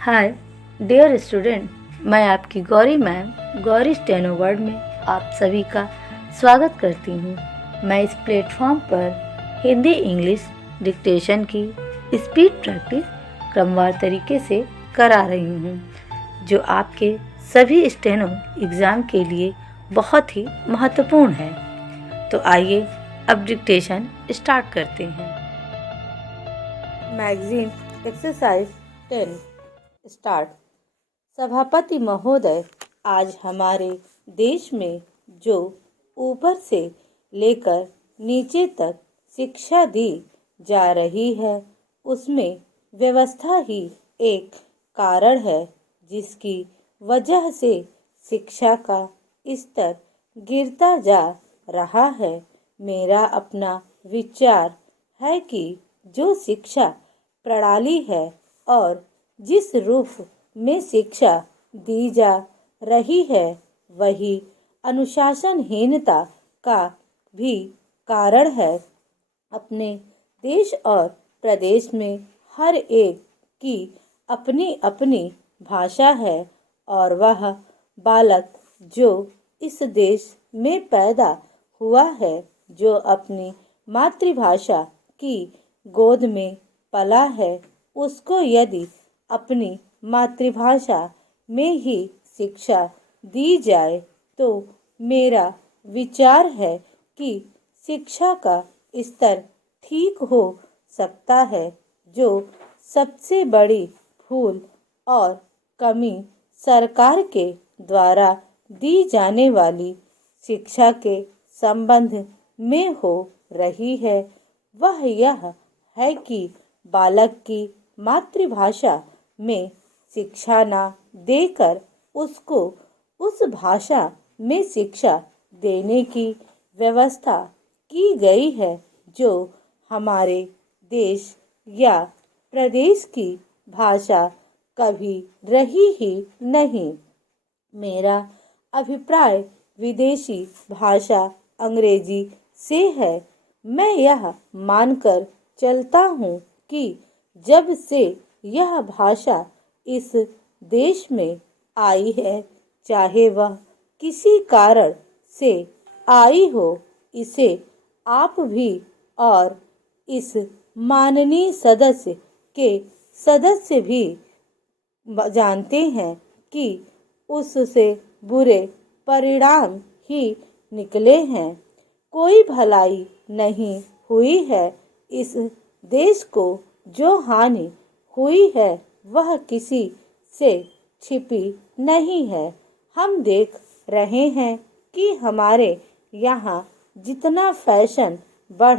Hi dear student, मैं आपकी Gauri ma'am Gauri steno word में आप सभी का स्वागत करती हूँ। मैं इस प्लेटफॉर्म पर हिंदी इंग्लिश डिक्टेशन की स्पीड प्रैक्टिस क्रमवार तरीके से करा रही हूँ, जो आपके सभी स्टेनो एग्ज़ाम के लिए बहुत ही महत्वपूर्ण है। तो आइए अब डिक्टेशन स्टार्ट करते हैं। Magazine exercise 10 start. सभापति महोदय, आज हमारे देश में जो ऊपर से लेकर नीचे तक शिक्षा दी जा रही है, उसमें व्यवस्था ही एक कारण है जिसकी वजह से शिक्षा का स्तर गिरता जा रहा है। मेरा अपना विचार है कि जो शिक्षा प्रणाली है और जिस रूप में शिक्षा दी जा रही है, वही अनुशासनहीनता का भी कारण है। अपने देश और प्रदेश में हर एक की अपनी अपनी भाषा है और वह बालक जो इस देश में पैदा हुआ है, जो अपनी मातृभाषा की गोद में पला है, उसको यदि अपनी मातृभाषा में ही शिक्षा दी जाए तो मेरा विचार है कि शिक्षा का स्तर ठीक हो सकता है। जो सबसे बड़ी भूल और कमी सरकार के द्वारा दी जाने वाली शिक्षा के संबंध में हो रही है, वह यह है कि बालक की मातृभाषा में शिक्षा ना देकर उसको उस भाषा में शिक्षा देने की व्यवस्था की गई है, जो हमारे देश या प्रदेश की भाषा कभी रही ही नहीं। मेरा अभिप्राय विदेशी भाषा अंग्रेजी से है। मैं यह मानकर चलता हूँ कि जब से यह भाषा इस देश में आई है, चाहे वह किसी कारण से आई हो, इसे आप भी और इस माननीय सदस्य के सदस्य भी जानते हैं कि उससे बुरे परिणाम ही निकले हैं। कोई भलाई नहीं हुई है। इस देश को जो हानि हुई है वह किसी से छिपी नहीं है। हम देख रहे हैं कि हमारे यहाँ जितना फैशन बढ़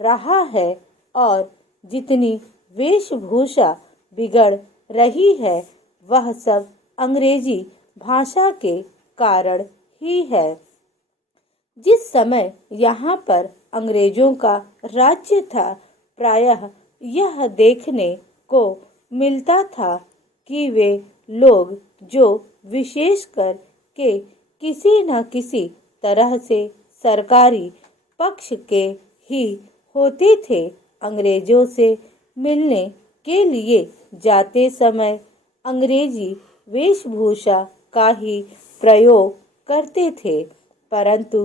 रहा है और जितनी वेशभूषा बिगड़ रही है, वह सब अंग्रेजी भाषा के कारण ही है। जिस समय यहाँ पर अंग्रेजों का राज्य था, प्रायः यह देखने को मिलता था कि वे लोग जो विशेषकर के किसी न किसी तरह से सरकारी पक्ष के ही होते थे, अंग्रेजों से मिलने के लिए जाते समय अंग्रेजी वेशभूषा का ही प्रयोग करते थे। परंतु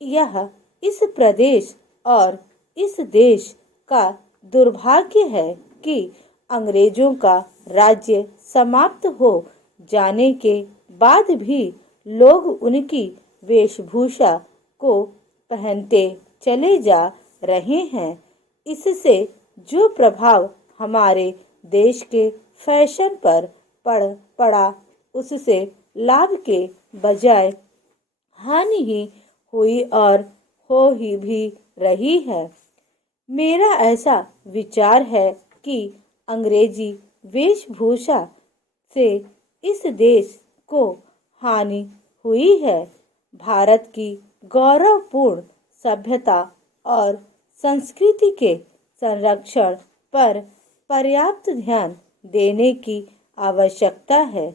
यह इस प्रदेश और इस देश का दुर्भाग्य है कि अंग्रेजों का राज्य समाप्त हो जाने के बाद भी लोग उनकी वेशभूषा को पहनते चले जा रहे हैं। इससे जो प्रभाव हमारे देश के फैशन पर पड़ा, उससे लाभ के बजाय हानि ही हुई और हो ही भी रही है। मेरा ऐसा विचार है कि अंग्रेजी वेशभूषा से इस देश को हानि हुई है। भारत की गौरवपूर्ण सभ्यता और संस्कृति के संरक्षण पर पर्याप्त ध्यान देने की आवश्यकता है।